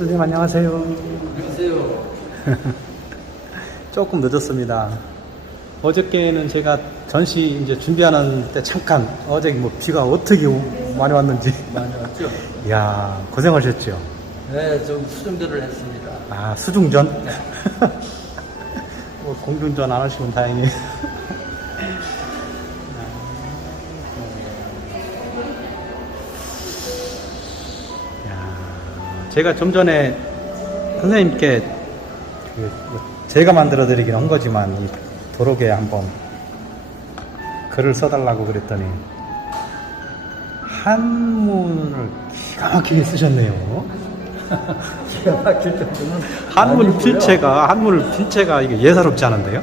선생님 안녕하세요. 안녕하세요. 조금 늦었습니다. 어저께는 제가 전시 이제 준비하는 때 잠깐 어제 뭐 비가 어떻게 많이 왔는지 많이 왔죠? 이야 고생하셨죠. 네, 좀 수정들을 했습니다. 아 수중전? 뭐 공중전 안 하시면 다행이에요. 야, 제가 좀 전에 선생님께 제가 만들어 드리긴 한 거지만 이 도로에 한번 글을 써달라고 그랬더니 한문을 기가 막히게 쓰셨네요. 기가 막힐 정도는 한문 필체가 이게 예사롭지 않은데요?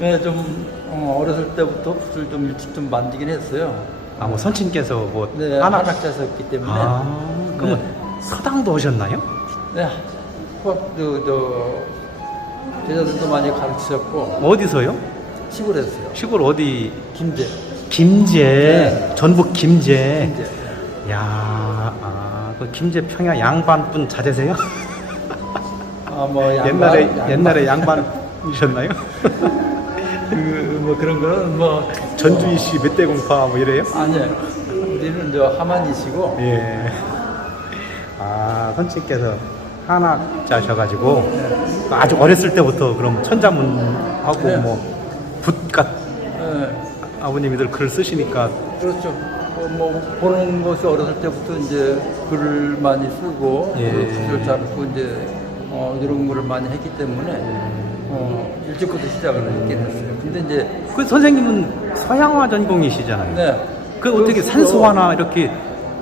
네, 좀 어렸을 때부터 붓을 좀 일찍 좀 만지긴 했어요. 아, 뭐 선친께서 뭐 네, 한학자셨기 때문에. 그러면 네. 서당도 하셨나요? 네, 제자들도 많이 가르치셨고 어디서요? 시골에서요. 시골 어디? 김제. 김제, 네. 전북 김제. 김제. 야, 그 김제 평야 양반분 자제세요? 뭐 옛날에 양반이셨나요? 뭐 그런 거는 뭐 전주희 씨 몇 대 공파 뭐 이래요? 아니에요. 우리는 저 하만이시고. 예. 선친께서 한학자셔가지고 아주 어렸을 때부터 그럼 천자문하고 네. 뭐 붓같 네. 아버님이들 글 쓰시니까 그렇죠. 뭐 보는 것이 어렸을 때부터 이제 글을 많이 쓰고 예. 붓을 잡고 이제 이런 거를 많이 했기 때문에 일찍부터 시작을 했긴 했어요. 근데 이제 그 선생님은 서양화 전공이시잖아요. 네. 그 어떻게 산수화나 이렇게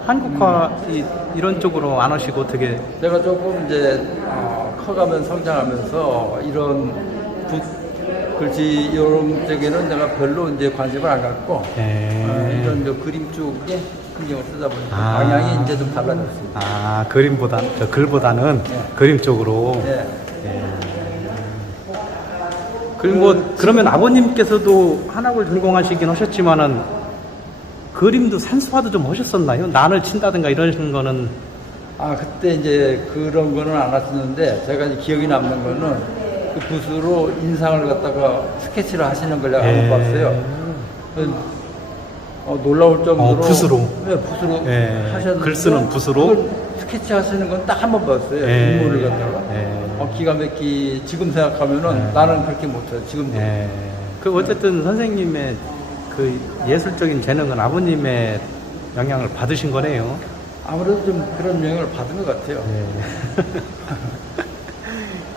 한국화 이런 쪽으로 안 하시고 어떻게? 제가 조금 이제 커가면서 성장하면서 이런 붓 글씨 이런 쪽에는 내가 별로 이제 관심을 안 갖고 이런 저 그림 쪽에 신경을 쓰다 보니까 방향이 이제 좀 달라졌습니다. 글보다는 네. 그림 쪽으로. 네. 그러면 아버님께서도 한학을 전공하시긴 하셨지만은 그림도 산수화도 좀 하셨었나요? 난을 친다든가 이런 거는. 그때 이제 그런 거는 안 하셨는데 제가 이제 기억이 남는 거는 그 붓으로 인상을 갖다가 스케치를 하시는 걸 내가 한번 봤어요. 놀라울 정도로. 붓으로? 네, 붓으로 하셨는데. 글 쓰는 붓으로? 스케치 하시는 건 딱 한 번 봤어요. 인물을 갖다가. 기가 막히 지금 생각하면은 나는 그렇게 못해요. 지금도. 그 어쨌든 선생님의 그 예술적인 재능은 아버님의 영향을 받으신 거네요. 아무래도 좀 그런 영향을 받은 것 같아요.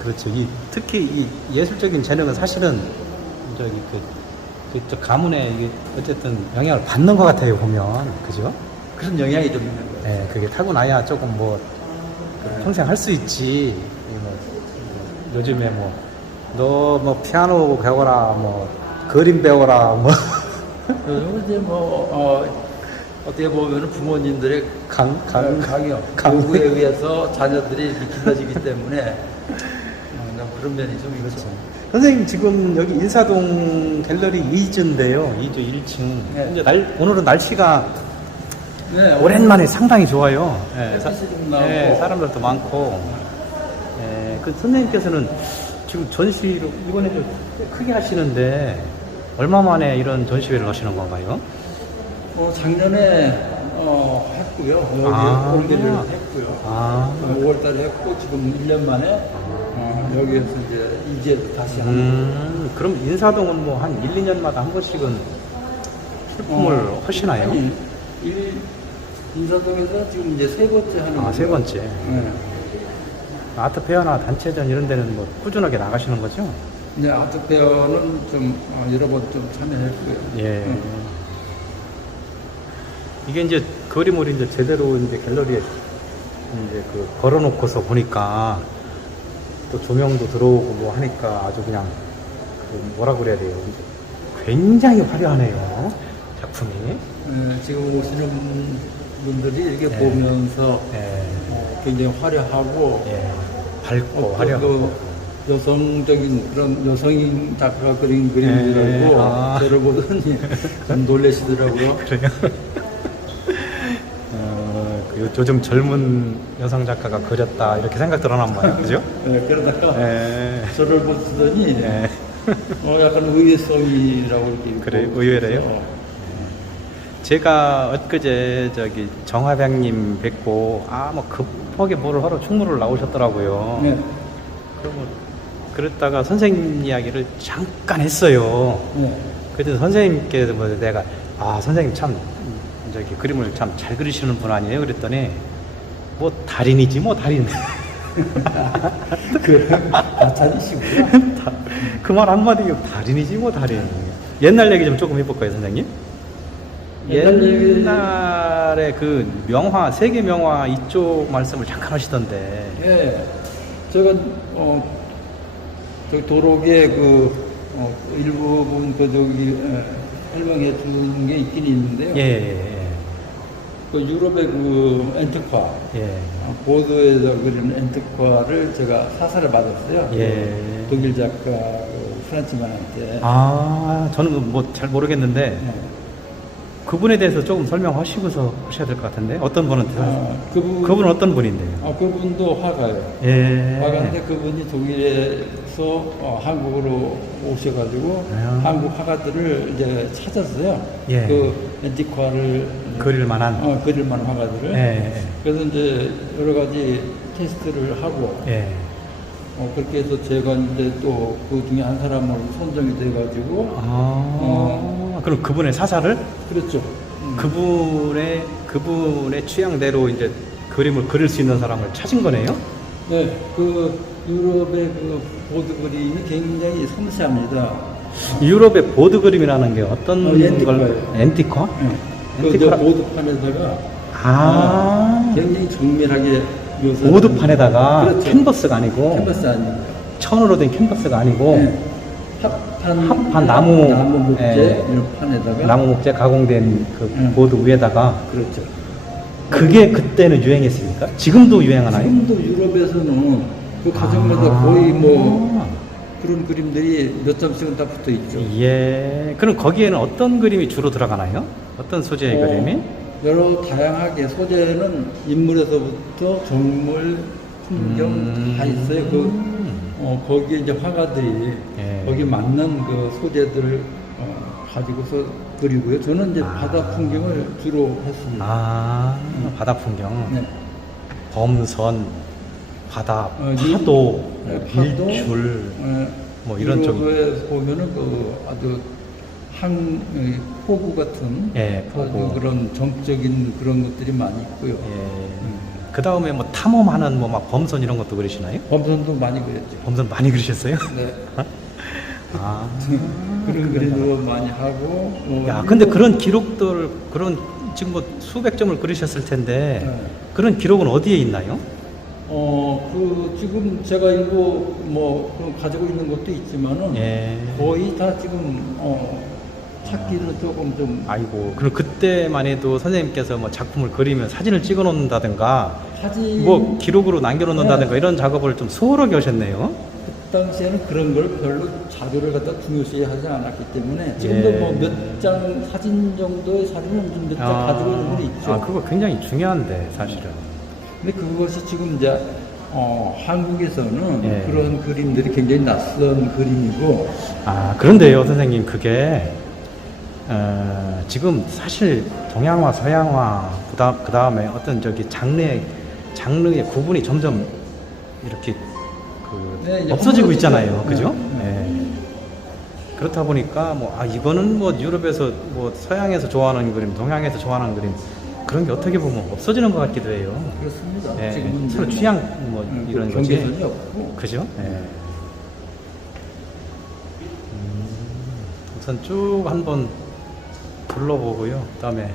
그렇죠. 특히 이 예술적인 재능은 사실은 저 가문에 이게 어쨌든 영향을 받는 것 같아요, 보면. 그죠? 그런 영향이 좀 있는 거예요. 네, 그게 타고나야 조금 평생 할 수 있지. 요즘에 너 피아노 배워라, 그림 배워라, 요즘 이제 어떻게 보면 부모님들의 강요에 의해서 자녀들이 이렇게 길러지기 때문에 그런 면이 좀 있죠. 선생님 지금 여기 인사동 갤러리 2주인데요. 2주 1층. 네. 이제 오늘은 날씨가 네, 오랜만에 상당히 좋아요. 햇빛이 좀 나오고. 사람들도 많고. 그 선생님께서는 지금 전시를 이번에 좀 크게 하시는데 얼마 만에 이런 전시회를 하시는 건가요? 작년에 했고요. 올해를 했고요. 5월달에 했고 지금 1년 만에 여기에서 이제 다시 하는. 그럼 인사동은 한 1, 2년마다 한 번씩은 출품을 하시나요? 인사동에서 지금 이제 세 번째 하는 거죠. 세 번째. 네. 아트페어나 단체전 이런 데는 꾸준하게 나가시는 거죠? 네, 아트페어는 좀 여러 번 좀 참여했고요. 이게 이제 그림을 이제 제대로 이제 갤러리에 이제 걸어놓고서 보니까 또 조명도 들어오고 하니까 아주 그냥 뭐라 그래야 돼요. 굉장히 화려하네요, 작품이. 지금 오시는 분들이 이렇게 보면서 굉장히 화려하고 밝고 화려하고 여성적인 그런 여성인 작가가 그린 그림이라고 저를 보더니 좀 놀라시더라고요. 그래요? 요즘 젊은 여성 작가가 그렸다 이렇게 생각 들어난 거예요, 그죠? 네, 그러다가 예. 저를 보시더니 예. 약간 의외성이라고 이렇게 그래요? 의외래요? 제가 엊그제 저기 정화백님 뵙고 뭐 급하게 뭐를 하러 충무를 나오셨더라고요. 네. 그러면 그랬다가 선생님 이야기를 잠깐 했어요. 네. 그때 선생님께서 뭐 내가 선생님 참 저기 그림을 참 잘 그리시는 분 아니에요? 그랬더니 뭐 달인이지 뭐 달인. 마찬가지시고요. 그 말 한마디가 달인이지 뭐 달인. 옛날 얘기 좀 조금 해볼까요, 선생님? 옛날에 그 명화, 세계 명화 이쪽 말씀을 잠깐 하시던데. 예, 제가 저기 도로계 일부분 설명해 주는 게 있긴 있는데요. 예. 그 유럽의 그 엔트화, 예. 보드에서 그리는 엔트화를 제가 사사를 받았어요. 예. 독일 작가 프란츠만한테. 저는 뭐 잘 모르겠는데 예. 그분에 대해서 조금 설명하시고서 하셔야 될 것 같은데 어떤 분한테 그분은 어떤 분인데요? 그분도 화가예요. 예. 화가인데 그분이 독일에서 한국으로 오셔가지고 한국 화가들을 이제 찾았어요. 예. 그 엔티화를 그릴 만한. 그릴 만한 화가들을. 예. 그래서 이제 여러 가지 테스트를 하고 예. 그렇게 해서 제가 이제 또 그 중에 한 사람으로 선정이 돼가지고 그럼 그분의 사사를 그랬죠. 그분의 취향대로 이제 그림을 그릴 수 있는 사람을 찾은 거네요? 네, 그 유럽의 그 보드 그림이 굉장히 섬세합니다. 유럽의 보드 그림이라는 게 어떤 엔티화예요. 엔티화? 네. 그 보드판에다가 굉장히 정밀하게 묘사. 보드판에다가 그렇죠. 캔버스가 아니고 캔버스 아닙니다. 천으로 된 캔버스가 아니고 네. 합판 나무 목재 예. 이런 판에다가 나무 목재 가공된 그 네. 보드 위에다가 그렇죠. 그게 그때는 유행했습니까? 지금도 유행하나요? 지금도 유럽에서는 그 가정마다 거의 뭐 그런 그림들이 몇 점씩은 다 붙어 있죠. 예. 그럼 거기에는 어떤 그림이 주로 들어가나요? 어떤 소재의 그림이? 여러 다양하게 소재는 인물에서부터 정물, 풍경 다 있어요. 거기에 이제 화가들이 예. 거기 맞는 그 소재들을 가지고서 그리고요. 저는 이제 바다 풍경을 주로 했습니다. 바다 풍경. 네. 범선, 바다, 네, 파도, 파도, 일출, 뭐 이런 쪽. 유럽에 보면은 그 아주 포구 같은 포구. 아주 그런 정적인 그런 것들이 많이 있고요. 그 다음에 뭐 탐험하는 뭐 막 범선 이런 것도 그리시나요? 범선도 많이 그렸죠. 범선 많이 그리셨어요? 네. 그런 그런 그림도 많이 하고. 야, 근데 그런 기록들, 지금 뭐 수백 점을 그리셨을 텐데, 네. 그런 기록은 어디에 있나요? 지금 제가 일부 그런 가지고 있는 것도 있지만은 거의 다 지금 찾기는 조금 좀. 아이고, 그럼 그때만 해도 선생님께서 뭐 작품을 그리면 사진을 찍어 놓는다든가, 사진 뭐 기록으로 남겨 놓는다든가 이런 작업을 좀 수월하게 하셨네요. 그 당시에는 그런 걸 별로 자료를 갖다 중요시 하지 않았기 때문에 지금도 뭐 몇 장 사진 정도의 사진을 몇 장 가지고 있는 건 있죠. 그거 굉장히 중요한데 사실은. 근데 그것이 지금 이제 한국에서는 그런 그림들이 굉장히 낯선 그림이고. 그런데요, 선생님, 그게 지금 사실 동양화, 서양화, 그 다음에 어떤 장르의 구분이 점점 이렇게 없어지고 있잖아요, 그죠? 그렇다 보니까 이거는 뭐 유럽에서 뭐 서양에서 좋아하는 그림, 동양에서 좋아하는 그림 그런 게 어떻게 보면 없어지는 것 같기도 해요. 그렇습니다. 지금 서로 취향 이런 거지. 경계선이 없고. 그죠? 우선 쭉 한번 둘러보고요. 그다음에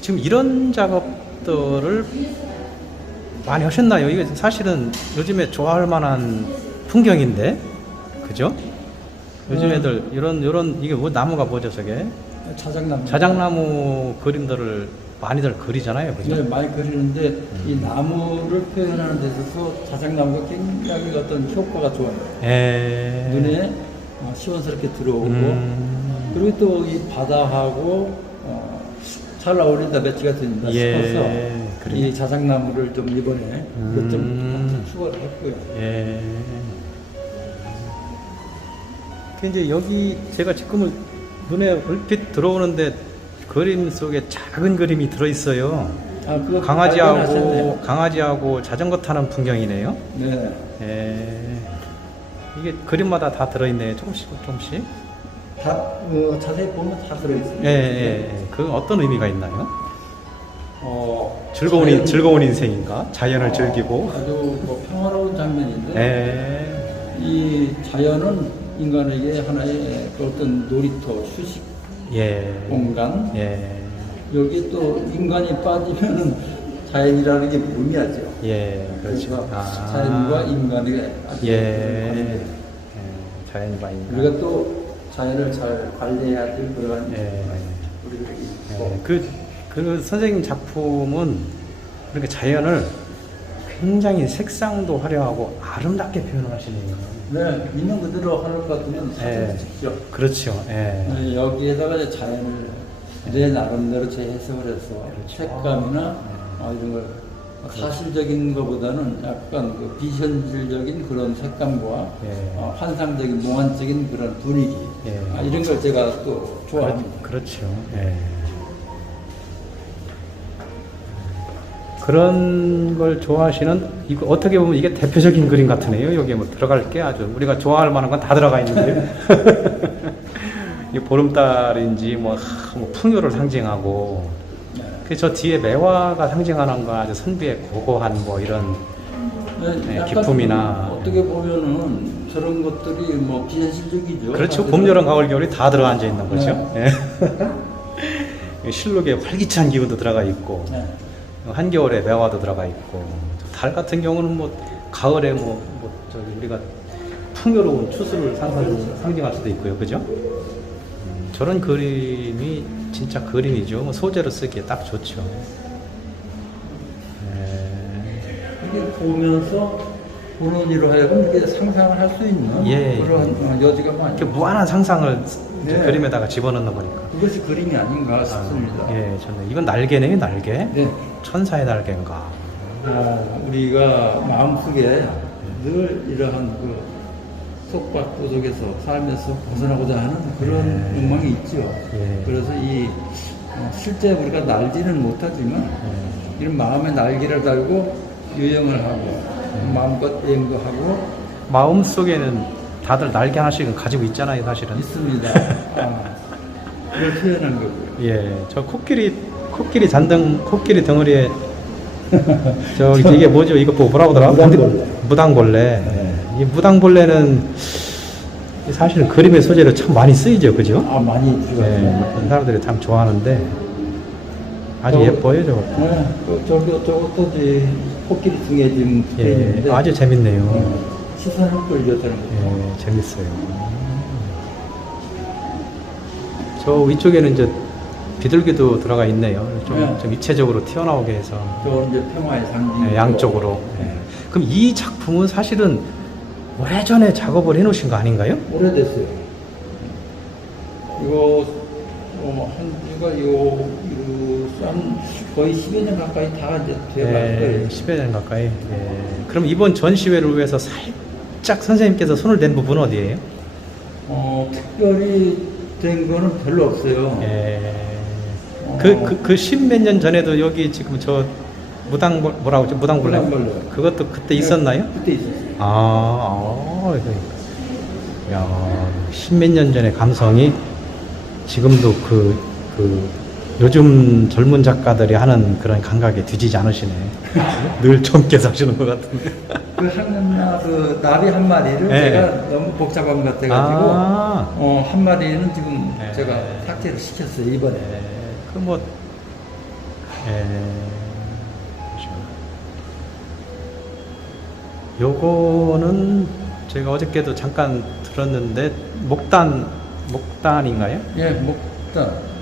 지금 이런 작업들을 많이 하셨나요? 이게 사실은 요즘에 좋아할 만한 풍경인데, 그죠? 요즘 애들 이런 이게 뭐 나무가 뭐죠, 저게? 자작나무 그림들을 많이들 그리잖아요, 그죠? 네, 많이 그리는데 이 나무를 표현하는 데 있어서 자작나무가 굉장히 어떤 효과가 좋아요. 눈에 시원스럽게 들어오고, 그리고 또 이 바다하고 잘 어울린다 매치가 된다 싶어서 그래요. 이 자작나무를 좀 이번에 좀 추가를 했고요. 예. 이제 여기 제가 지금은 눈에 얼핏 들어오는데 그림 속에 작은 그림이 들어있어요. 그거 강아지하고 자전거 타는 풍경이네요. 네. 예. 이게 그림마다 다 들어있네요. 조금씩. 다 자세히 보면 다 들어있습니다. 예. 그 어떤 의미가 있나요? 자연, 즐거운 인생인가? 자연을 즐기고. 아주 뭐 평화로운 장면인데 예. 이 자연은 인간에게 하나의 그 어떤 놀이터, 휴식 공간. 예. 여기 또 인간이 빠지면은 자연이라는 게 무의미하죠. 예, 그렇죠. 그래서 자연과 인간의 아주 자연과 인간. 우리가 또 자연을 잘 관리해야 될 그런 우리들이 있고. 그 선생님 작품은 그렇게 자연을 굉장히 색상도 화려하고 아름답게 표현을 하시네요. 네, 있는 그대로 하는 것 같으면 사진을 찍죠. 그렇죠. 네, 여기에다가 이제 자연을 내 나름대로 재해석을 해서 색감이나 이런 걸 사실적인 것보다는 약간 그 비현실적인 그런 색감과 환상적인 몽환적인 그런 분위기 이런 걸 제가 또 좋아합니다. 그렇죠. 그런 걸 좋아하시는, 이거 어떻게 보면 이게 대표적인 그림 같으네요. 여기에 뭐 들어갈 게 아주 우리가 좋아할 만한 건 다 들어가 있는데요. 이 보름달인지 뭐 풍요를 상징하고, 저 뒤에 매화가 상징하는 거 아주 선비의 고고한 뭐 이런 기품이나. 어떻게 보면은 저런 것들이 뭐 비현실적이죠. 그렇죠. 봄, 여름, 가을, 겨울이 다 들어 앉아 있는 거죠. 실록에 활기찬 기운도 들어가 있고. 한겨울에 매화도 들어가 있고, 달 같은 경우는 뭐 가을에 우리가 풍요로운 추수를 상징할 수도 있고요, 그죠? 저런 그림이 진짜 그림이죠. 뭐 소재로 쓰기에 딱 좋죠. 이게 보면서 보는 이로 하여금 이렇게 상상을 할 수 있는 그런 여지가 많이. 이렇게 무한한 상상을 그림에다가 집어넣는 거니까. 그것이 그림이 아닌가 싶습니다. 저는 이건 날개네요, 날개. 네. 천사의 날개인가. 우리가 마음속에 늘 이러한 그 속박도 속에서 살면서 벗어나고자 하는 그런 욕망이 있죠. 그래서 실제 우리가 날지는 못하지만 이런 마음의 날개를 달고 유영을 하고 마음껏 여행도 마음 속에는 다들 날개 하나씩은 가지고 있잖아요, 사실은. 있습니다. 그걸 표현한 거고요. 저 코끼리 잔등, 코끼리 덩어리에 이게 뭐죠? 이거 뭐라고 하더라? 무당벌레. 이 무당벌레는 사실은 그림의 소재로 참 많이 쓰이죠, 그죠? 많이 들어가요. 사람들이 참 좋아하는데 아주 예뻐요, 저거. 저것도 이제 코끼리 등에 지금 있는데 아주 재밌네요. 시선을 끌려드는 거죠. 재밌어요. 저 위쪽에는 이제 비둘기도 들어가 있네요. 좀 입체적으로 튀어나오게 해서. 저건 이제 평화의 상징. 양쪽으로. 그럼 이 작품은 사실은 오래전에 작업을 해놓으신 거 아닌가요? 오래됐어요. 이거 한 거의 10여 년 가까이 다 이제 돼갈 거예요. 10여 년 가까이. 그럼 이번 전시회를 위해서 살짝 선생님께서 손을 댄 부분은 어디예요? 특별히 된 거는 별로 없어요. 그 십몇 년 전에도 여기 지금 저 무당벌레? 그것도 그때 있었나요? 그때 있었어요. 야, 십몇 년 전의 감성이 지금도 요즘 젊은 작가들이 하는 그런 감각에 뒤지지 않으시네. 늘 젊게 사시는 것 같은데. 그 나비 한 마리를 제가 너무 복잡한 것 같아가지고 한 마리는 지금 제가 삭제를 시켰어요, 이번에. 요거는 제가 어저께도 잠깐 들었는데 목단인가요?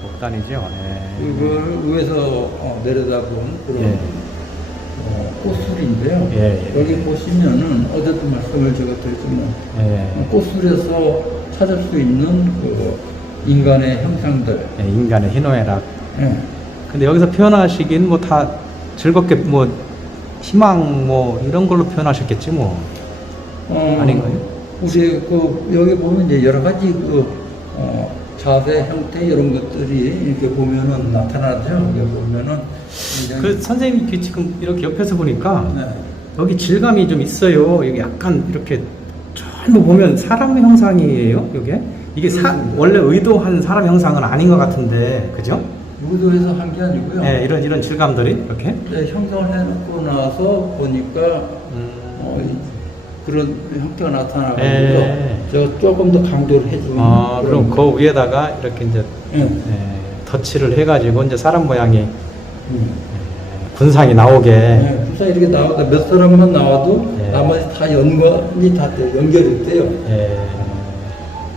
목단이죠. 이걸 위에서 내려다본 그런 꽃술인데요. 여기 보시면은 어제도 말씀을 제가 드렸지만 꽃술에서 찾을 수 있는 그 인간의 형상들, 인간의 희노애락. 근데 여기서 표현하시긴 뭐 다 즐겁게 뭐 희망 뭐 이런 걸로 표현하셨겠지 뭐. 아닌가요? 우리 그 여기 보면 이제 여러 가지 자세 형태 이런 것들이 이렇게 보면은 나타나죠. 여기 보면은 굉장히 그 선생님이 지금 이렇게 옆에서 보니까 네. 여기 질감이 좀 있어요. 여기 약간 이렇게 전부 보면 사람 형상이에요. 이게 원래 의도한 사람 형상은 아닌 것 같은데, 그죠? 의도해서 한 게 아니고요. 네, 이런 질감들이 이렇게. 네, 형성을 해놓고 나서 보니까 그런 형태가 나타나고 제가 조금 더 강조를 해주는. 그럼 그 위에다가 이렇게 이제 터치를 해가지고 이제 사람 모양의 군상이 나오게. 네, 불쌍히 이렇게 나오다 몇 사람만 나와도 나머지 다 연관이 다 연결이 돼요.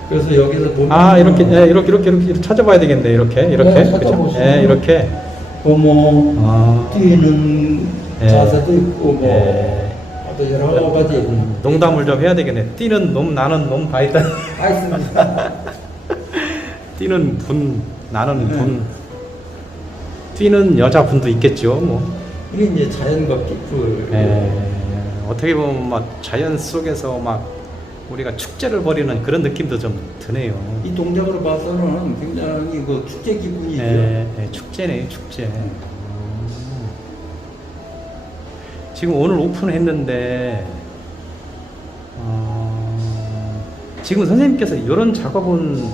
그래서 여기서 보면 이렇게 찾아봐야 되겠네. 이렇게 그죠? 이렇게 뭐 뛰는 자세도 있고 뭐 또 여러 가지 농담을 좀 해야 되겠네. 뛰는 놈 나는 놈 바이다. 있습니다. 뛰는 분 나는 분. 뛰는 여자분도 있겠죠. 뭐 이게 이제 자연과 기술. 어떻게 보면 막 자연 속에서 막 우리가 축제를 벌이는 그런 느낌도 좀 드네요. 이 동작으로 봐서는 굉장히 그 축제 기분이죠. 축제네, 축제. 지금 오늘 오픈했는데 지금 선생님께서 이런 작업은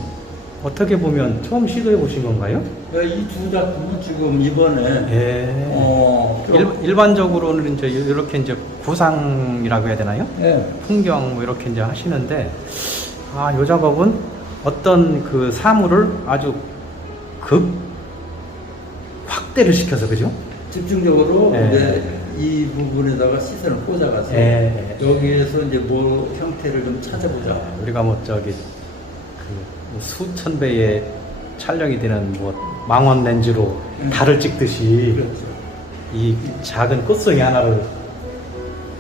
어떻게 보면 처음 시도해 보신 건가요? 이 두 작품은 지금 이번에 일반적으로는 이제 이렇게 이제 구상이라고 해야 되나요? 네. 풍경 뭐 이렇게 이제 하시는데 이 작업은 어떤 그 사물을 아주 극 확대를 시켜서 그죠? 집중적으로 이제 이 부분에다가 시선을 꽂아가서 여기에서 이제 뭐 형태를 좀 찾아보자. 우리가 뭐 저기 뭐 수천 배의 촬영이 되는 뭐 망원 렌즈로 달을 찍듯이 그렇죠. 이 작은 꽃송이 하나를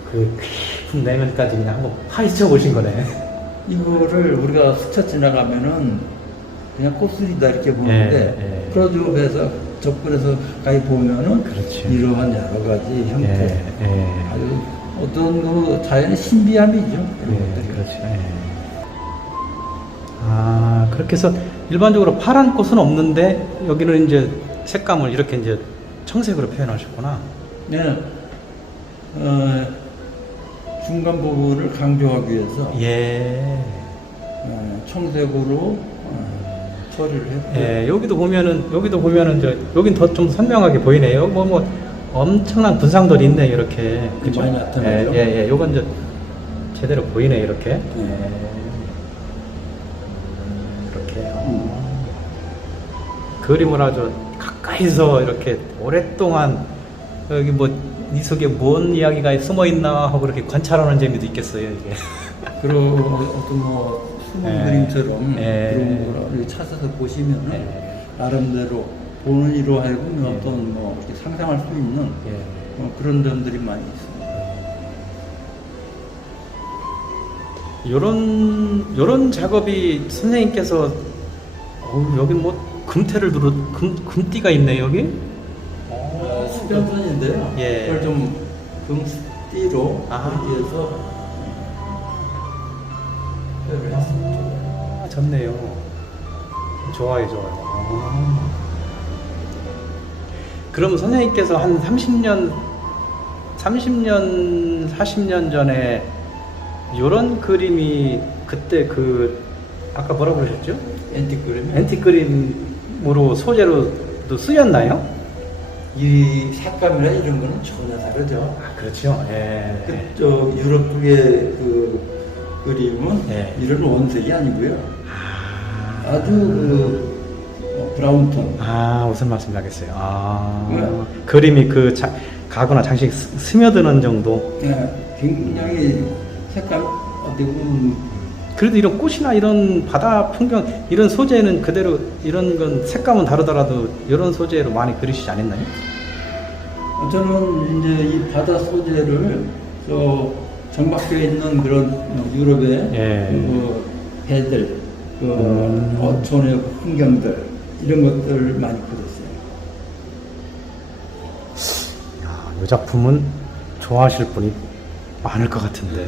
그 깊은 내면까지 그냥 한번 파헤쳐 보신 거네. 이거를 우리가 스쳐 지나가면은 그냥 꽃술이다 이렇게 보는데 클로즈업해서 접근해서 가까이 보면은 그렇죠. 이러한 여러 가지 형태 아주 어떤 그 자연의 신비함이죠. 그렇죠. 그렇게 해서 일반적으로 파란 꽃은 없는데 여기는 이제 색감을 이렇게 이제 청색으로 표현하셨구나. 네. 중간 부분을 강조하기 위해서 청색으로 처리를 했고요. 여기도 보면은 여긴 더 좀 선명하게 보이네요. 뭐 엄청난 분상들이 있네 이렇게. 그죠? 많이 나타나죠. 요건 이제 제대로 보이네 이렇게. 이렇게 그림을 아주 가까이서 이렇게 오랫동안 여기 뭐 이 속에 뭔 이야기가 숨어 있나 하고 그렇게 관찰하는 재미도 있겠어요 이게. 그런 어떤 뭐 숨은 그림처럼 그런 거를 찾아서 보시면은 나름대로 보는 이로 하여금 어떤 뭐 이렇게 상상할 수 있는 그런 점들이 많이 있습니다. 요런 작업이 선생님께서 여기 뭐 금태를 금띠가 있네 여기. 수변선인데요. 그걸 좀 금띠로 하기 위해서 표현을 했습니다. 좋네요. 좋아요. 그럼 선생님께서 한 30년, 40년 전에 요런 그림이 그때 아까 뭐라고 그러셨죠? 앤틱 그림으로 소재로도 쓰였나요? 이 색감이나 이런 거는 전혀 다르죠. 그렇죠. 그쪽 유럽 쪽의 그 그림은 이런 원색이 아니고요. 아주 브라운톤. 무슨 말씀인지 알겠어요. 그림이 가구나 장식 스며드는 정도. 굉장히 색감 어떻게 보면 그래도 이런 꽃이나 이런 바다 풍경 이런 소재는 그대로 이런 건 색감은 다르더라도 이런 소재로 많이 그리시지 않았나요? 저는 이제 이 바다 소재를 정박되어 있는 그런 유럽의 배들, 어촌의 풍경들 이런 것들을 많이 그렸어요. 이 작품은 좋아하실 분이 많을 것 같은데.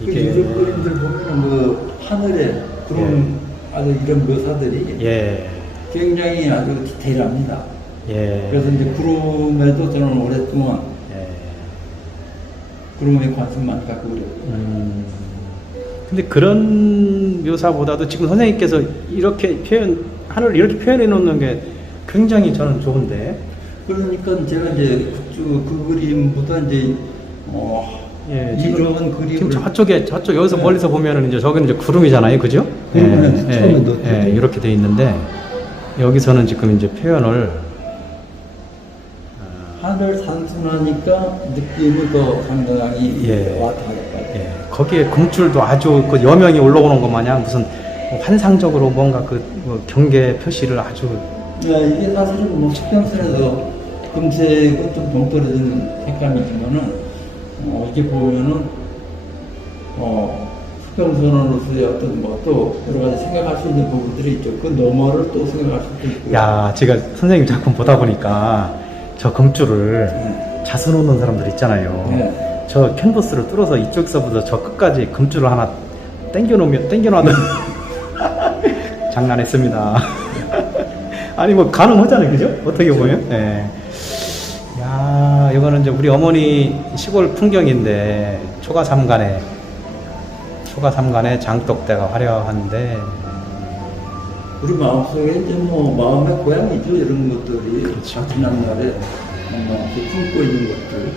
이게 이런 그림들 보면은 뭐 하늘에 구름 아주 이런 묘사들이 예. 굉장히 아주 디테일합니다. 예. 그래서 이제 구름에도 저는 오랫동안 예. 구름에 관심 많이 갖고 그래요. 근데 그런 묘사보다도 지금 선생님께서 이렇게 하늘을 이렇게 표현해 놓는 게 굉장히 저는 좋은데. 그러니까 제가 이제 그 그림보다 이제 예, 이런 그림을 지금 저쪽 여기서 멀리서 보면은 이제 저기는 이제 구름이잖아요, 그죠? 그러면 처음에 넣었죠. 이렇게 돼 있는데 여기서는 지금 이제 표현을 하늘 단순하니까 느낌이 더 상당히 예. 와닿아요. 거기에 금줄도 아주 그 여명이 올라오는 것 마냥 무슨 환상적으로 뭔가 뭐 경계 표시를 아주 이게 사실은 뭐 수평선에서 금색은 좀 동떨어진 색감이지만은 이렇게 보면은 수평선으로서의 어떤 뭐 또 여러 가지 생각할 수 있는 부분들이 있죠. 그 너머를 또 생각할 수도 있고요. 야, 제가 선생님 작품 보다 보니까 저 금줄을 자수 놓는 사람들 있잖아요. 네. 저 캔버스를 뚫어서 이쪽서부터 저 끝까지 금줄을 하나 땡겨놔도 장난했습니다. 아니 뭐 가능하잖아요, 그죠? 어떻게 보면. 예. 야, 이거는 이제 우리 어머니 시골 풍경인데 초가 삼간에 장독대가 화려한데. 우리 마음속에 이제 뭐 마음의 고향이죠. 이런 것들이 그렇죠. 지난 날에 마음속에 품고 있는 것들.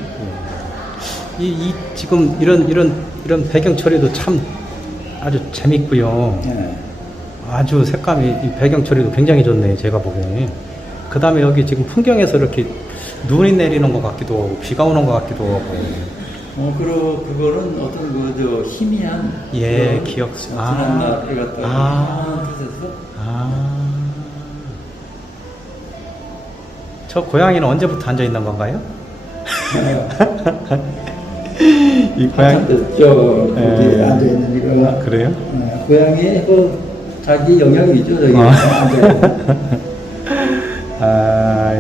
지금 이런 배경 처리도 참 아주 재밌고요. 네. 아주 색감이 이 배경 처리도 굉장히 좋네요, 제가 보기에. 그 다음에 여기 지금 풍경에서 이렇게 눈이 내리는 것 같기도 하고 비가 오는 것 같기도 하고. 그거는 어떤 희미한 예, 기억. 지난 날을 갖다가 저 고양이는 언제부터 앉아 있는 건가요? 이 고양이 거기 앉아 있는 이가 그래요? 고양이의 자기 영역이죠. 저기 앉아 있는.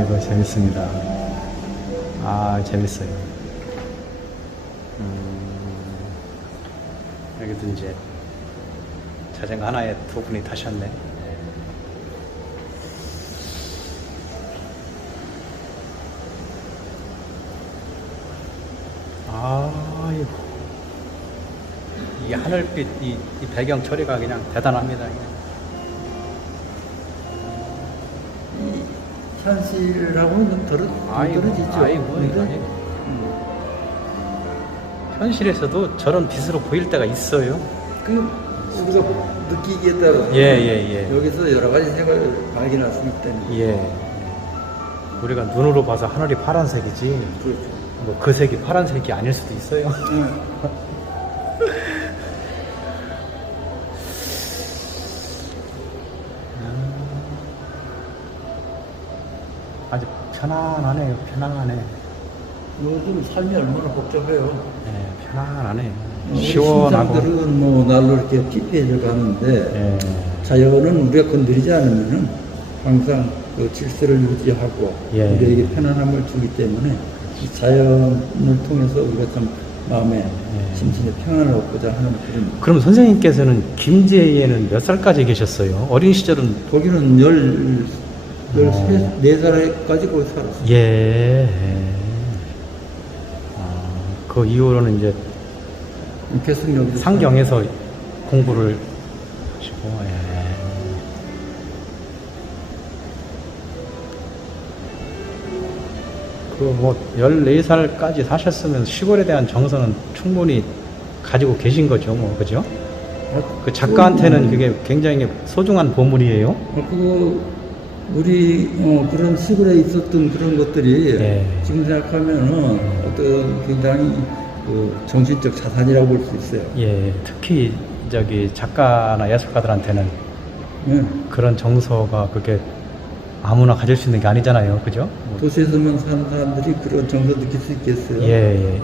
이거 재밌습니다. 재밌어요. 여기도 이제 자전거 하나에 두 분이 타셨네. 이 하늘빛, 이 배경 처리가 그냥 대단합니다. 현실하고는 좀 떨어지죠. 현실에서도 저런 빛으로 보일 때가 있어요. 우리가 느끼기에 따라 예. 여기서 여러 가지 색을 발견할 수 있다니. 예. 우리가 눈으로 봐서 하늘이 파란색이지. 그렇죠. 뭐 그 색이 파란색이 아닐 수도 있어요. 아주 편안하네요. 편안해. 요즘 삶이 얼마나 복잡해요. 네, 편안하네. 시원하고. 시원하고. 신상들은 뭐 날로 이렇게 피폐해져 가는데 예. 자연은 우리가 건드리지 않으면은 항상 그 질서를 유지하고 예. 우리에게 편안함을 주기 때문에 이 자연을 통해서 우리가 좀 마음에 심신의 평안을 얻고자 하는 그런. 그럼 선생님께서는 김제에는 몇 살까지 계셨어요? 어린 시절은? 거기는 14살까지 거기 살았어요. 예. 그 이후로는 이제 계속 여기 상경에서 공부를 하시고. 뭐 14살까지 사셨으면 시골에 대한 정서는 충분히 가지고 계신 거죠, 뭐, 그죠? 그 작가한테는 그게 굉장히 소중한 보물이에요. 우리 그런 시골에 있었던 그런 것들이 지금 생각하면은 어떤 굉장히 그 정신적 자산이라고 볼 수 있어요. 예, 특히 저기 작가나 예술가들한테는 그런 정서가 그게 아무나 가질 수 있는 게 아니잖아요, 그죠? 도시에서만 사는 사람들이 그런 정서 느낄 수 있겠어요? 예.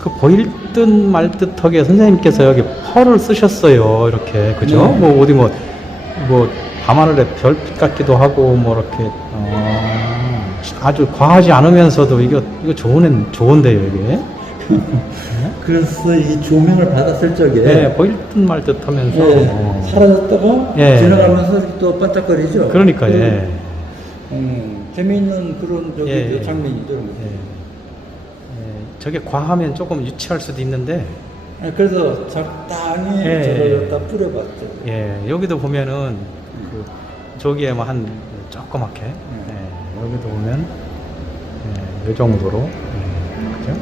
그 듯 말 듯하게 선생님께서 여기 펄을 쓰셨어요. 이렇게 그죠? 네. 뭐 어디 뭐 밤하늘에 별빛 같기도 하고 뭐 이렇게 아주 과하지 않으면서도 이거 좋은데요 이게. 그래서 이 조명을 받았을 적에 네, 보일 듯 말 듯하면서 사라졌다가 예. 지나가면서 이렇게 또 반짝거리죠. 그러니까 예. 재미있는 그런 저기 예. 장면이죠. 예. 저게 과하면 조금 유치할 수도 있는데 그래서 적당히 예. 저를 다 뿌려봤죠. 예, 여기도 보면은 그 저기에 뭐 한 조그맣게 여기도 보면 이 정도로 그죠?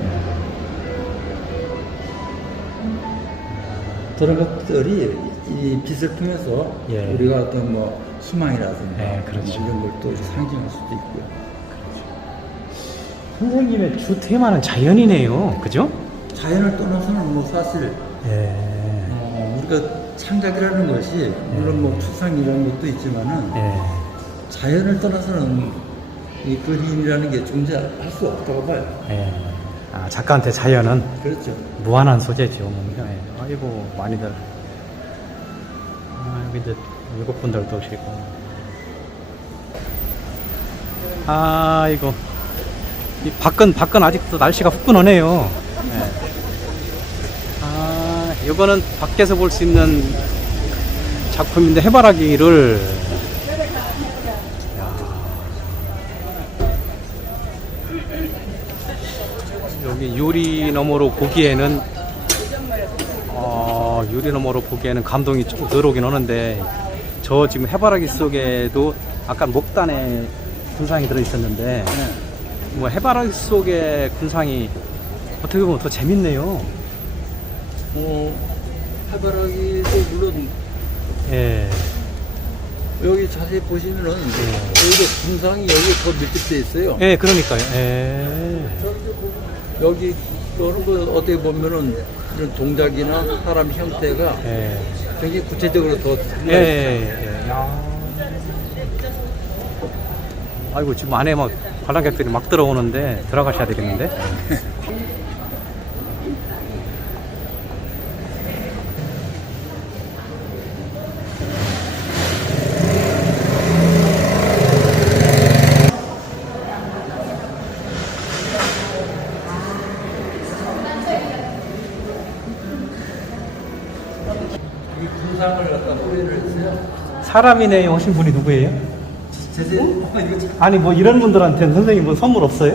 저런 것들이 이 빛을 통해서 예. 우리가 어떤 뭐 희망이라든가 예, 그렇죠. 이런 걸 또 상징할 수도 있고요. 선생님의 주 테마는 자연이네요, 그죠? 자연을 떠나서는 뭐 사실 예. 우리가 창작이라는 것이 물론 뭐 추상이라는 것도 있지만은 예. 자연을 떠나서는 이 그림이라는 게 존재할 수 없다고 봐요. 예. 아, 작가한테 자연은 그렇죠. 무한한 소재죠. 뭔가. 예. 아이고 많이들. 여기 이제 7분들도 오시고. 아이고. 이 밖은 아직도 날씨가 후끈하네요. 예. 아, 이거는 밖에서 볼 수 있는 작품인데 해바라기를. 여기 유리 너머로 보기에는 감동이 좀 덜 오긴 하는데 저 지금 해바라기 속에도 아까 목단에 군상이 들어있었는데 뭐 해바라기 속에 군상이 어떻게 보면 더 재밌네요. 해바라기도 물론 예. 여기 자세히 보시면은 여기 군상이 여기 더 밀집돼 있어요. 예, 그러니까요. 예. 여기 거는 뭐 어떻게 보면은 이런 동작이나 사람 형태가 예. 굉장히 구체적으로 더 예. 예. 야. 아이고 지금 안에 막 관람객들이 막 들어오는데 들어가셔야 되겠는데. 이 군상을 갖다 뿌리를 했어요. 사람이네요 하신 분이 누구예요? 제세 이거 참 아니 뭐 이런 분들한테는 선생님 뭐 선물 없어요?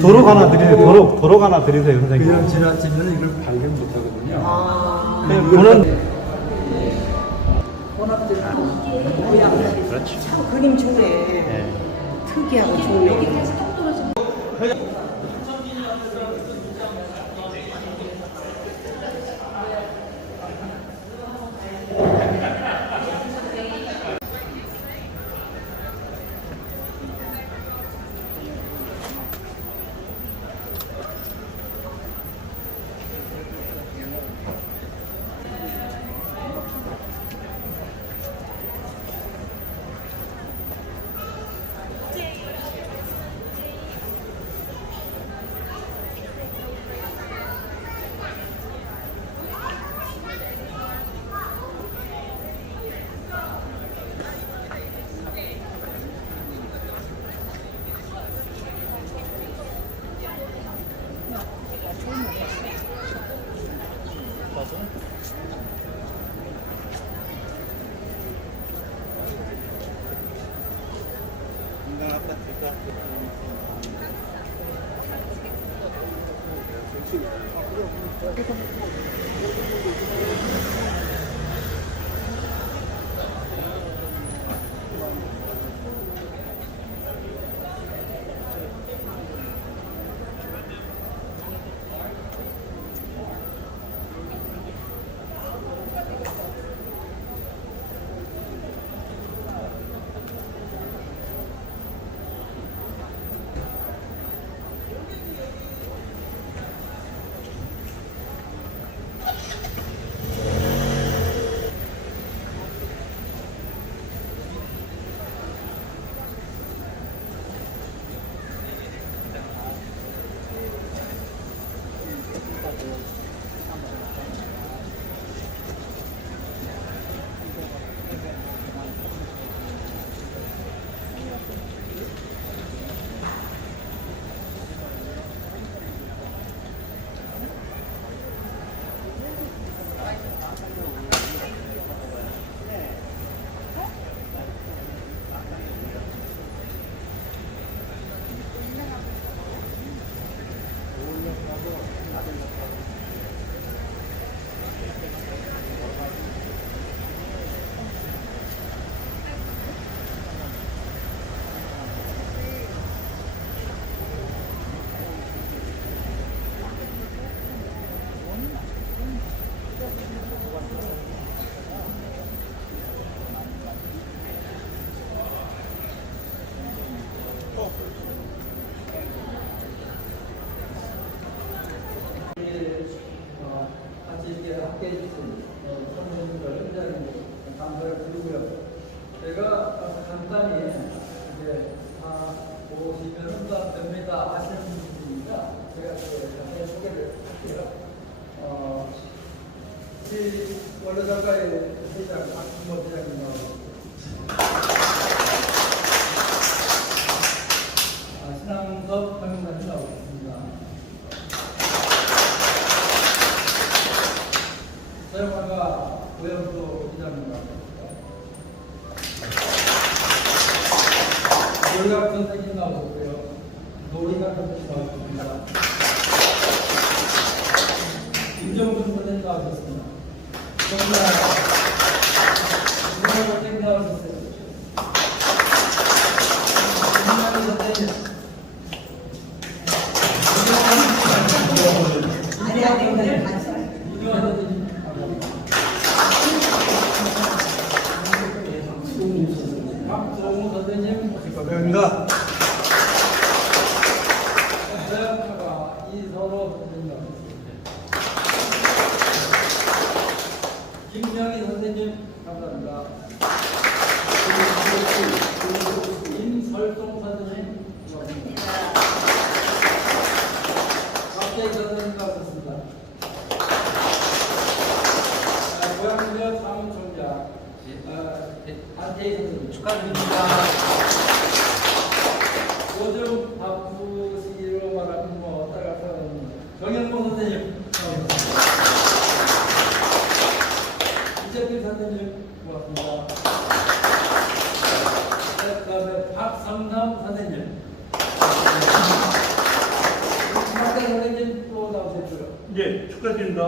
도로 하나 드리세요. 도로 하나 드리세요 선생님. 그냥 지나치면 이걸 발견 못 하거든요. 그냥 보는 그렇죠. 참 그림 좋네. 예. 특이하고 좋네. 우리 원로 작가의 회장 박준모 회장님 나오고 신앙섭 박명관님 나오겠습니다. 서영화가 오영수 기자님 나오겠습니다. 노희학 선생님 나오셨고요. 노희학 선생님 나오셨습니다. 김정준 선생님 나오셨습니다. 김정준 선생님 나오셨어요. 김정준 선생님. 이주환 선생님. 박정우 선생님. 감사합니다. 서영화가 이선호 선생님 나오셨습니다. 김명희 선생님 감사합니다. 임설동 선생님 고맙습니다. 박재희 선생님 나오셨습니다. 고양시역 사무총장 안태희 선생님 축하드립니다. 요즘 바쁘시기로 말하면 뭐 따라서 정영모 선생님 이재필 선생님 고맙습니다. 그 다음에 박성남 선생님 박대 선생님 또 나오셨고요. 예, 축하드립니다.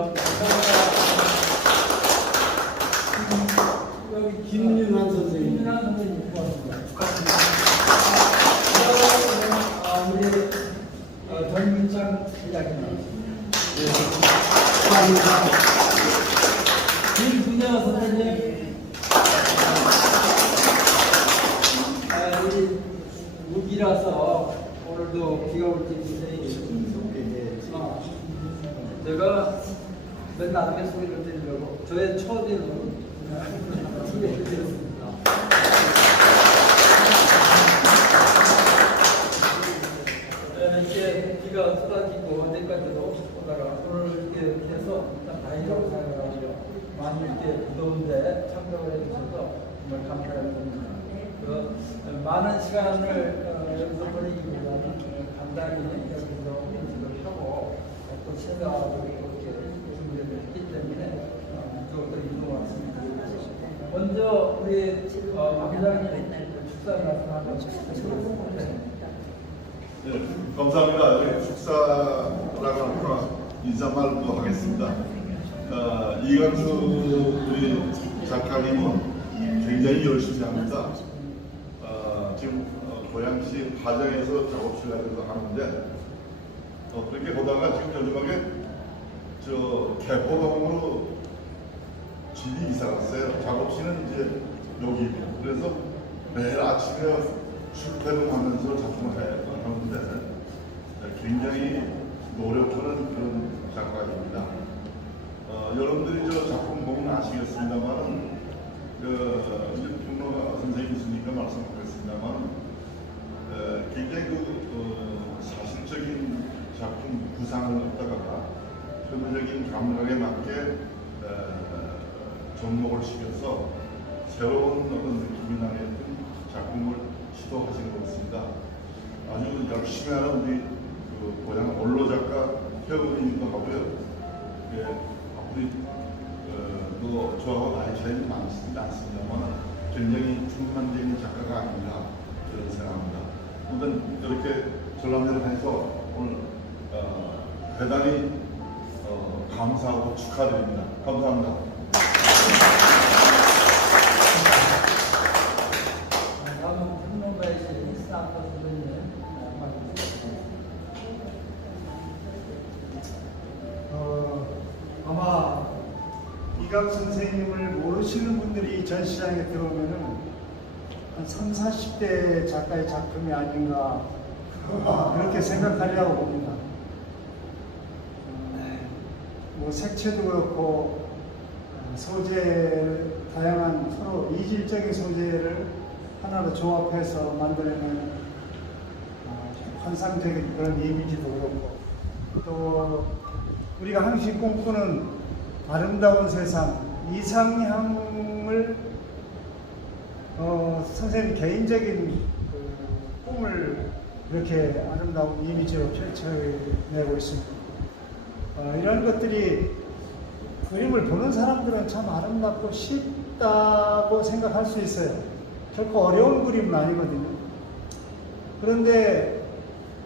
여기 김윤환 선생님. 김윤환 선생님 고맙습니다. 우리 정민창 회장님 나오셨습니다. 김분야 선생님, 우리 무기라서 오늘도 비가 올지 기세이 제가 맨날 앞에 소리를 드리려고 저의 처지는 소개를 드렸습니다. 이렇게 비가 쏟아지고 어제까지도 오다가 오늘 이렇게 해서 다행이라고 생각하고요. 많이 이렇게 무더운데 참석을 해주셔서 정말 감사합니다. 많은 시간을 여기서 보내기보다는 간단히 여기서 연습을 하고 또 생각을 이렇게 준비를 했기 때문에 이쪽으로 이동을 왔습니다. 먼저 우리 박 회장님 축사 말씀하고 싶습니다. 네, 감사합니다. 축사라고 하니까 인사말도 하겠습니다. 이강수 우리 작가님은 굉장히 열심히 합니다. 지금 고양시 화정에서 작업실에서 하는데 그렇게 보다가 지금 요즘하게 저 개포동으로 집이 이사 갔어요. 작업실은 이제 여기. 그래서 매일 아침에 출퇴근하면서 작품을 하는데 굉장히 노력하는 그런 작가입니다. 여러분들이 저 작품 보면 아시겠습니다만은 평론가 선생님이 있으니까 말씀드렸습니다만 굉장히 사실적인 작품 구상을 갖다가 현대적인 감각에 맞게 접목을 시켜서 새로운 어떤 느낌이 나는 작품을 시도하신 것 같습니다. 아주 열심히 하는 우리 고향 원로 작가 회원님도 하고요. 예, 앞으로 또 저하고 나이 차이는 많습니다만 굉장히 충만적인 작가가 아닌가 그런 생각합니다. 아무튼 이렇게 전람회를 해서 오늘 대단히 감사하고 축하드립니다. 감사합니다. 다음은 평론가이신 이스나토 선생님 아마 이강 선생님을 모르시는 분들이 전시장에 들어오면은 한 3, 40대 작가의 작품이 아닌가 그렇게 생각하려고 봅니다. 뭐 색채도 그렇고 소재 다양한 서로 이질적인 소재를 하나로 조합해서 만들어내는 환상적인 그런 이미지도 그렇고 또 우리가 항상 꿈꾸는 아름다운 세상 이상향을 선생님 개인적인 그 꿈을 이렇게 아름다운 이미지로 펼쳐내고 있습니다. 이런 것들이 그림을 보는 사람들은 참 아름답고 쉽다고 생각할 수 있어요. 결코 어려운 그림은 아니거든요. 그런데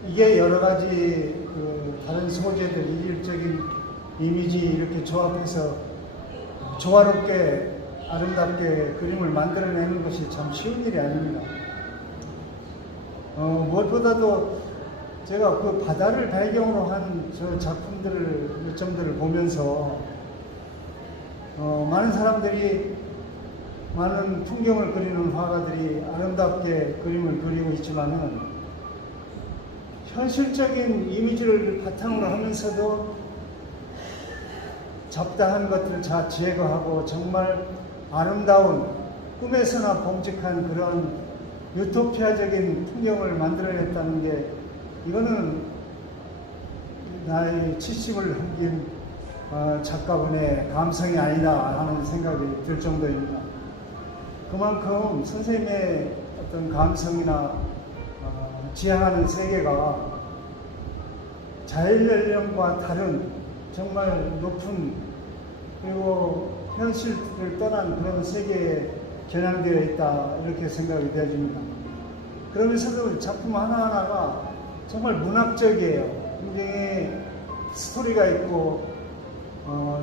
이게 여러 가지 그 다른 소재들, 이질적인 이미지 이렇게 조합해서 조화롭게 아름답게 그림을 만들어내는 것이 참 쉬운 일이 아닙니다. 무엇보다도 제가 그 바다를 배경으로 한 저 작품들을, 요점들을 보면서 많은 사람들이, 많은 풍경을 그리는 화가들이 아름답게 그림을 그리고 있지만은 현실적인 이미지를 바탕으로 하면서도 잡다한 것들을 다 제거하고 정말 아름다운 꿈에서나 범직한 그런 유토피아적인 풍경을 만들어냈다는 게, 이거는 나의 70을 넘긴 작가분의 감성이 아니다 하는 생각이 들 정도입니다. 그만큼 선생님의 어떤 감성이나 지향하는 세계가 자연연령과 다른 정말 높은, 그리고 현실을 떠난 그런 세계에 겨냥되어 있다, 이렇게 생각이 되어집니다. 그러면서도 작품 하나하나가 정말 문학적이에요. 굉장히 스토리가 있고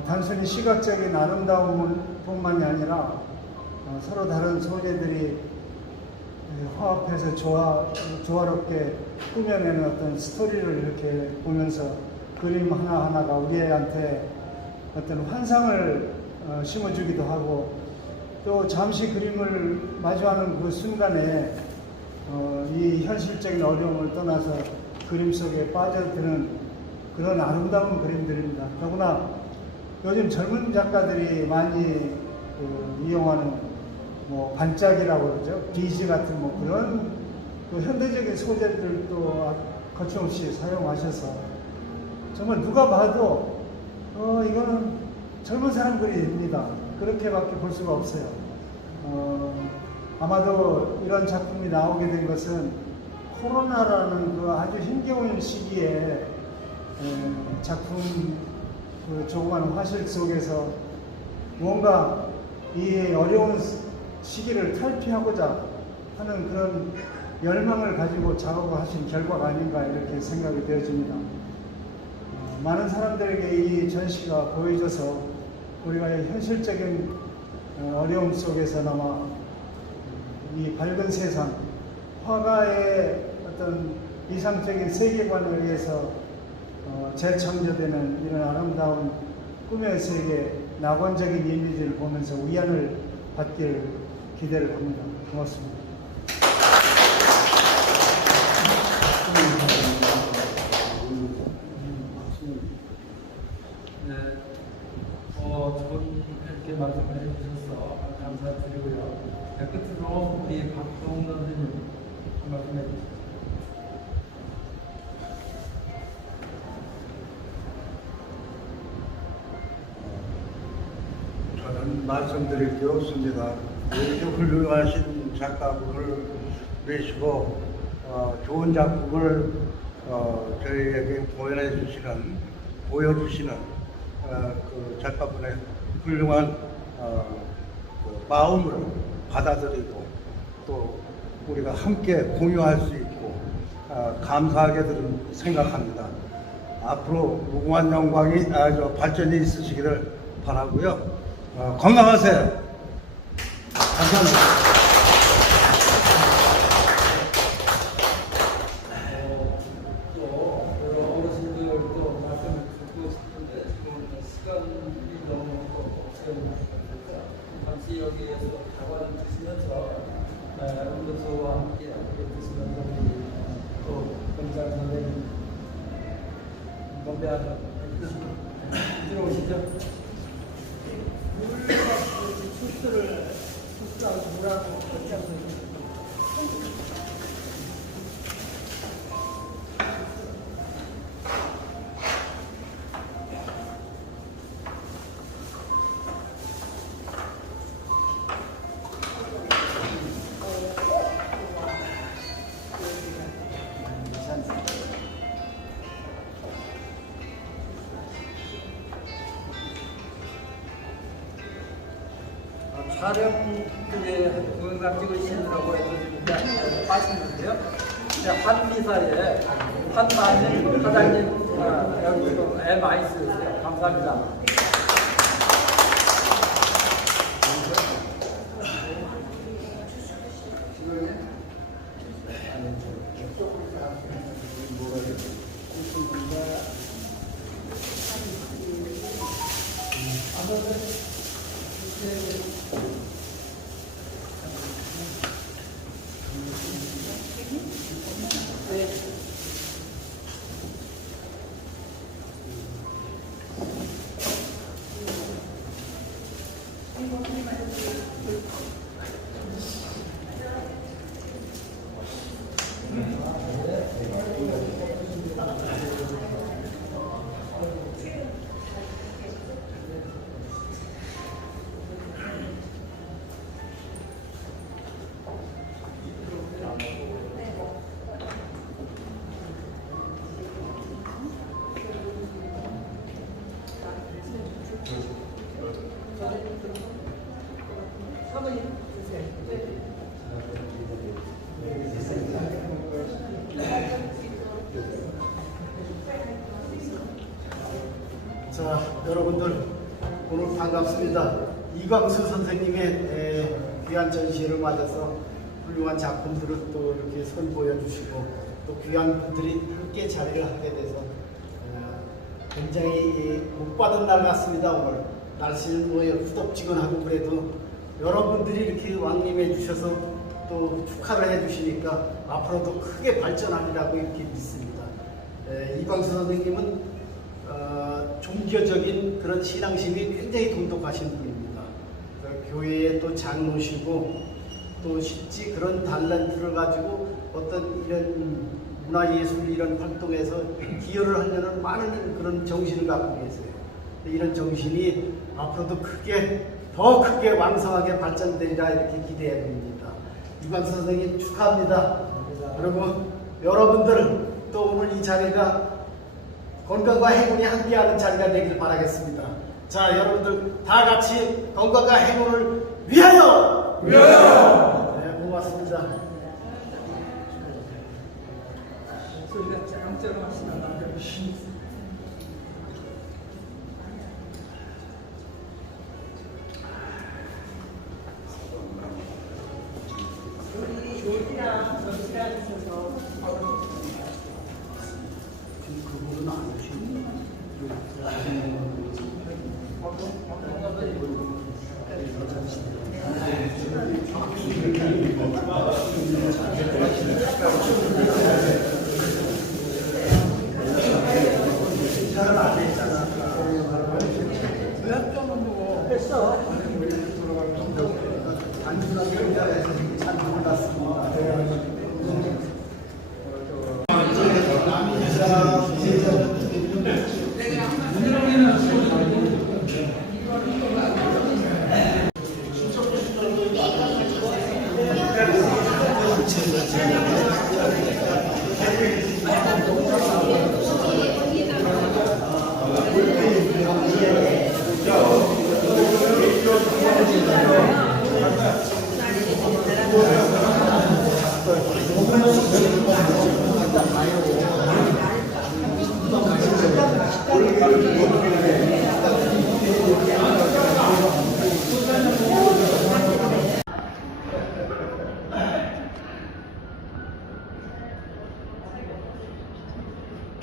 단순히 시각적인 아름다움뿐만이 아니라 서로 다른 소재들이 화합해서 조화롭게 꾸며내는 어떤 스토리를 이렇게 보면서 그림 하나하나가 우리한테 어떤 환상을 심어주기도 하고, 또 잠시 그림을 마주하는 그 순간에 이 현실적인 어려움을 떠나서 그림 속에 빠져드는 그런 아름다운 그림들입니다. 더구나 요즘 젊은 작가들이 많이 이용하는 뭐 반짝이라고 그러죠. 비지 같은 뭐 그런 그 현대적인 소재들도 거침없이 사용하셔서 정말 누가 봐도 이거는 젊은 사람 그림입니다. 그렇게밖에 볼 수가 없어요. 아마도 이런 작품이 나오게 된 것은 코로나라는 그 아주 힘겨운 시기에 작품 그 조그만 화실 속에서 뭔가 이 어려운 시기를 탈피하고자 하는 그런 열망을 가지고 작업을 하신 결과가 아닌가, 이렇게 생각이 되어집니다. 많은 사람들에게 이 전시가 보여줘서 우리가 현실적인 어려움 속에서나마 이 밝은 세상, 화가의 어떤 이상적인 세계관에 의해서 재창조되는 이런 아름다운 꿈의 세계, 낙원적인 이미지를 보면서 위안을 받길 기대를 합니다. 고맙습니다. 네, 이렇게 말씀을 해주셔서 감사드리고요. 끝으로 우리 박동원 선생님 한 말씀 해주세요. 저는 말씀드릴 게 없습니다. 이렇게 훌륭하신 작가분을 모시고 좋은 작품을 저희에게 보여주시는 그 작가분의 훌륭한 그 마음을 받아들이고 또 우리가 함께 공유할 수 있고 감사하게 생각합니다. 앞으로 무궁한 영광이 발전이 있으시기를 바라고요. 건강하세요. 감사합니다. 어르신들도 말씀을 듣고 싶은데 지금 시간이 너무 없어요. 잠시 여기에서 다과를 드시면서 음료수와 함께 드시면서 또 검장 선생님 건배하자. 들어오시죠. 주스하고 물하고 걷자고 촬영 그게 동영상 찍으시느라고 해서 이렇게 빠졌는데요. 한미사에 한만일 사장님 여기서 애 많이 쓰세요. 감사합니다. 자, 여러분들 오늘 반갑습니다. 이광수 선생님의 귀한 전시회를 맞아서 훌륭한 작품들을 또 이렇게 선보여 주시고 또 귀한 분들이 함께 자리를 하게 돼서 굉장히 복 받은 날 같습니다. 오늘 날씨는 뭐 후덥지근하고 그래도 여러분들이 이렇게 왕림해 주셔서 또 축하를 해 주시니까 앞으로도 크게 발전하리라고 이렇게 믿습니다. 이광수 선생님은 종교적인 그런 신앙심이 굉장히 돈독하신 분입니다. 교회에 또 장로시고 또 실제 그런 탤런트를 가지고 어떤 이런 문화예술 이런 활동에서 기여를 하려는 많은 그런 정신을 갖고 계세요. 이런 정신이 앞으로도 더 크게 왕성하게 발전되리라 이렇게 기대해 봅니다. 이광수 선생님 축하합니다. 그리고 여러분들 또 오늘 이 자리가 건강과 행운이 함께하는 자리가 되길 바라겠습니다. 자, 여러분들 다 같이 건강과 행운을 위하여! 위하여! 네, 고맙습니다. 소리가 짱짱 하시나 요리랑 전시랑 있어서 그분은 안 오시는 잘은 안 됐잖아. 했어. 단순하게 잘 몰랐습니다.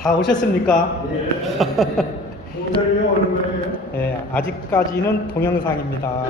다 오셨습니까? 오늘이 오는 거예요? 네, 아직까지는 동영상입니다.